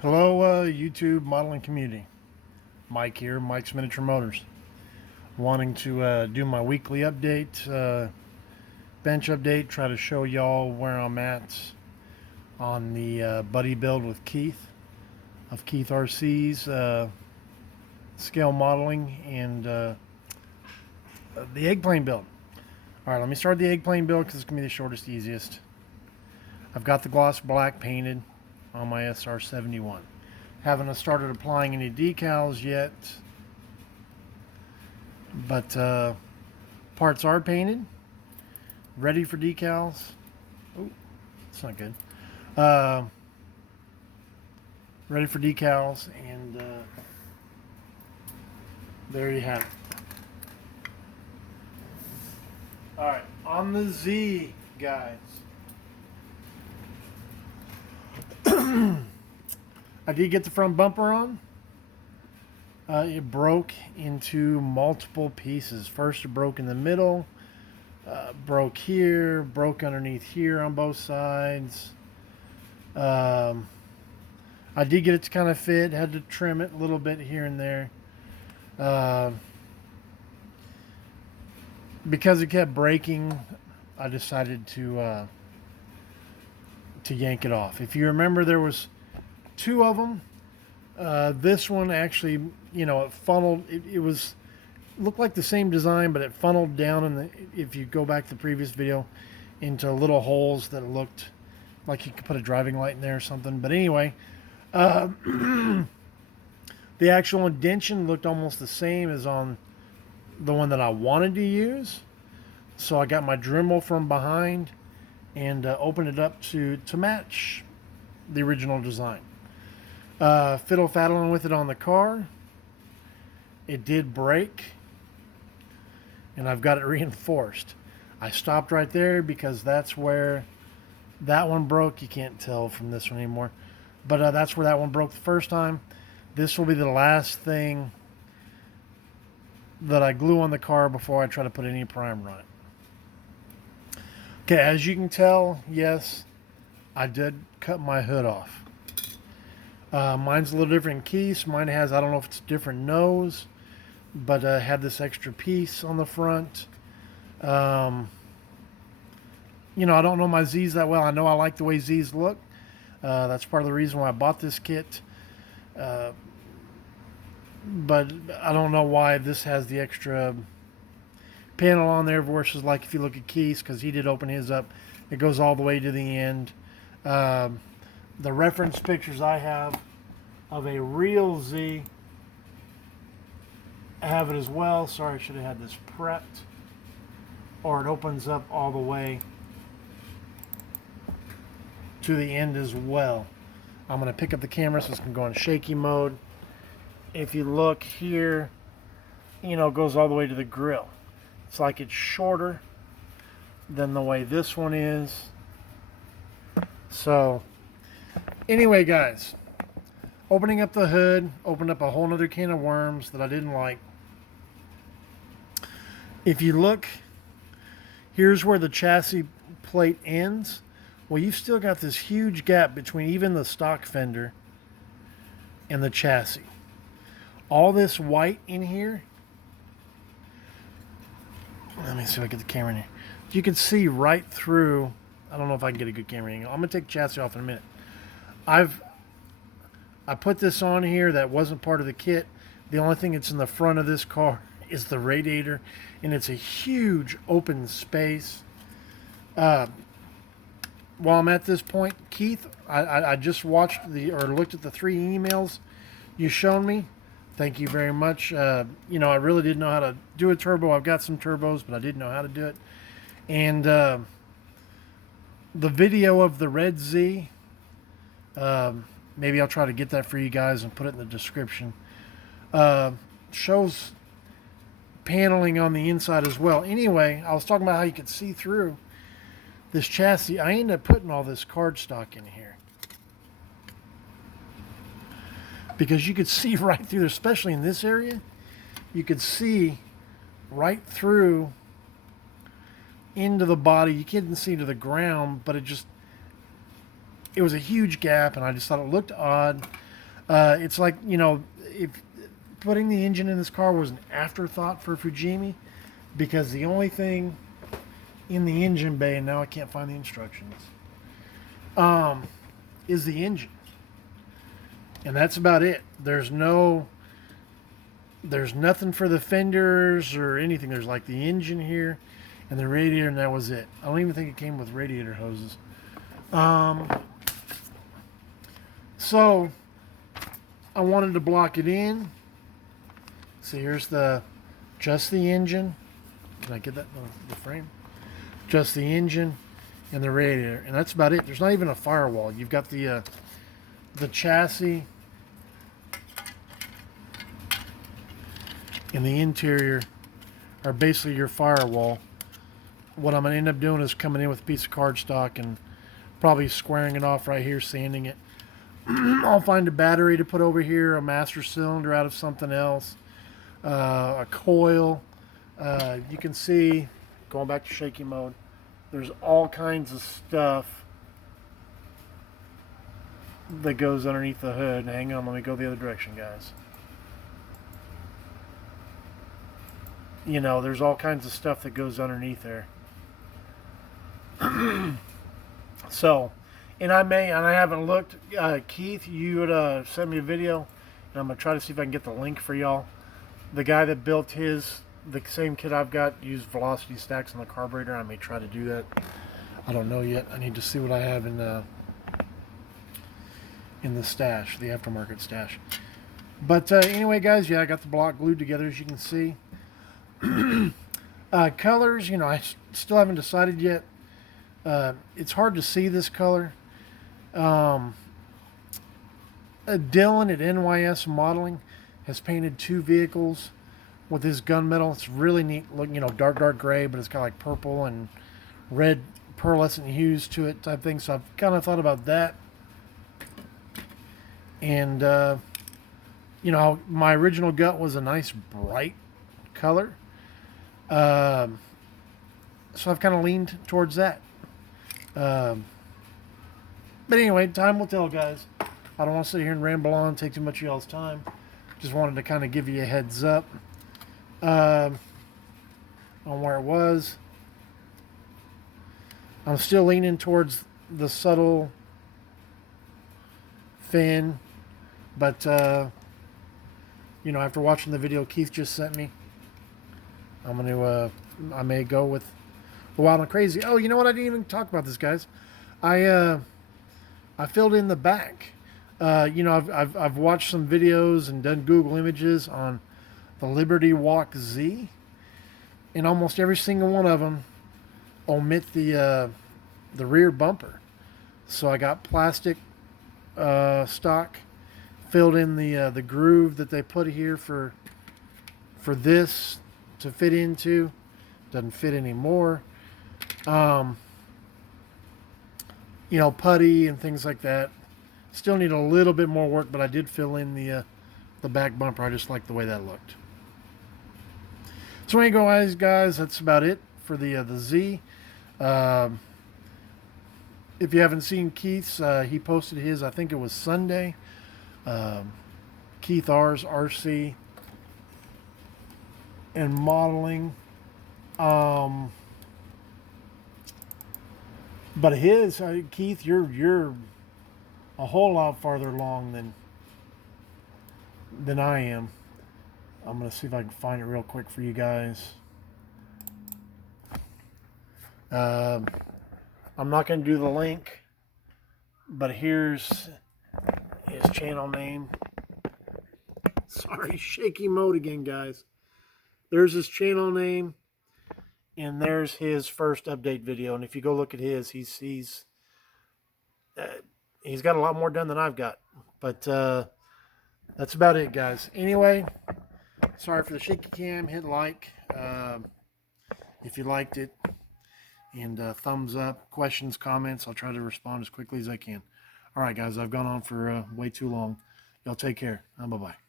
Hello, YouTube modeling community. Mike here, Mike's Miniature Motors. Wanting to do my weekly update, bench update, try to show y'all where I'm at on the buddy build with Keith of Keith RC's scale modeling and the egg plane build. All right, let me start the egg plane build because it's going to be the shortest, easiest. I've got the gloss black painted on my SR-71. Haven't started applying any decals yet, but parts are painted, ready for decals. Oh, that's not good. Ready for decals, and there you have it. All right, on the Z, guys. I did get the front bumper on. It broke into multiple pieces. First, it broke in the middle, broke here, broke underneath here on both sides. I did get it to kind of fit. Had to trim it a little bit here and there. Because it kept breaking, I decided to yank it off. If you remember, there was two of them. This one actually, it funneled. It was looked like the same design, but it funneled down in the. If you go back to the previous video, into little holes that looked like you could put a driving light in there or something. But anyway, the actual indention looked almost the same as on the one that I wanted to use. So I got my Dremel from behind and opened it up to match the original design. Fiddle-faddling with it on the car. It did break, and I've got it reinforced. I stopped right there because that's where that one broke. You can't tell from this one anymore, but that's where that one broke the first time. This will be the last thing that I glue on the car before I try to put any primer on it. Okay, as you can tell, yes, I did cut my hood off. Mine's a little different in case. Mine has, I don't know if it's a different nose, but had this extra piece on the front. I don't know my Z's that well. I know I like the way Z's look. That's part of the reason why I bought this kit. But I don't know why this has the extra panel on there versus like if you look at Keith's, because he did open his up. It goes all the way to the end. The reference pictures I have of a real Z have it as well. Sorry, I should have had this prepped. Or it opens up all the way to the end as well. I'm going to pick up the camera so it's going to go in shaky mode. If you look here, it goes all the way to the grill. It's like it's shorter than the way this one is. So anyway, guys, opening up the hood opened up a whole nother can of worms that I didn't like. If you look, here's where the chassis plate ends. Well, you've still got this huge gap between even the stock fender and the chassis. All this white in here, let me see if I get the camera in here. You can see right through. I don't know if I can get a good camera angle. I'm going to take the chassis off in a minute. I put this on here that wasn't part of the kit. The only thing that's in the front of this car is the radiator, and it's a huge open space. While I'm at this point, Keith, I just watched looked at the 3 emails you shown me. Thank you very much. I really didn't know how to do a turbo. I've got some turbos, but I didn't know how to do it. And the video of the Red Z, maybe I'll try to get that for you guys and put it in the description. Shows paneling on the inside as well. Anyway, I was talking about how you could see through this chassis. I ended up putting all this cardstock in here because you could see right through, especially in this area. You could see right through into the body. You couldn't see to the ground, but it was a huge gap, and I just thought it looked odd. It's like, you know, if putting the engine in this car was an afterthought for Fujimi, because the only thing in the engine bay, and now I can't find the instructions, is the engine. And that's about it. There's nothing for the fenders or anything. There's like the engine here and the radiator, and that was it. I don't even think it came with radiator hoses. So I wanted to block it in. So here's just the engine. Can I get that the frame? Just the engine and the radiator, and that's about it. There's not even a firewall. You've got the chassis and the interior are basically your firewall. What I'm going to end up doing is coming in with a piece of cardstock and probably squaring it off right here, sanding it. I'll find a battery to put over here, a master cylinder out of something else, a coil. You can see, going back to shaky mode, there's all kinds of stuff that goes underneath the hood. Hang on, let me go the other direction, guys. You know, there's all kinds of stuff that goes underneath there. So, and I haven't looked. Keith, you would send me a video, and I'm going to try to see if I can get the link for y'all. The guy that built the same kit I've got, used velocity stacks on the carburetor. I may try to do that. I don't know yet. I need to see what I have in the stash, the aftermarket stash. But anyway, guys, yeah, I got the block glued together, as you can see. Colors, you know, I still haven't decided yet. It's hard to see this color. Dylan at NYS Modeling has painted 2 vehicles with his gunmetal. It's really neat. Look, you know, dark gray, but it's got like purple and red pearlescent hues to it type thing. So I've kind of thought about that. And you know, my original gut was a nice bright color. So I've kind of leaned towards that. But anyway, time will tell, guys. I don't want to sit here and ramble on, take too much of y'all's time. Just wanted to kind of give you a heads up on where it was. I'm still leaning towards the subtle fin, but you know, after watching the video Keith just sent me, I may go with the Wild and Crazy. Oh, you know what? I didn't even talk about this, guys. I filled in the back. You know, I've watched some videos and done Google images on the Liberty Walk Z, and almost every single one of them omit the rear bumper. So I got plastic stock, filled in the groove that they put here for this to fit into. Doesn't fit anymore. You know, putty and things like that. Still need a little bit more work, but I did fill in the back bumper. I just like the way that looked. So anyway, guys, that's about it for the Z. If you haven't seen Keith's, he posted his, I think it was Sunday. Keith R's RC and modeling. But his, Keith, you're a whole lot farther along than I am. I'm gonna see if I can find it real quick for you guys. I'm not gonna do the link, but here's his channel name. Sorry, shaky mode again, guys. There's his channel name, and there's his first update video. And if you go look at his, he's got a lot more done than I've got. But that's about it, guys. Anyway, sorry for the shaky cam. Hit like if you liked it, and thumbs up. Questions, comments, I'll try to respond as quickly as I can. All right, guys, I've gone on for way too long. Y'all take care. Bye-bye.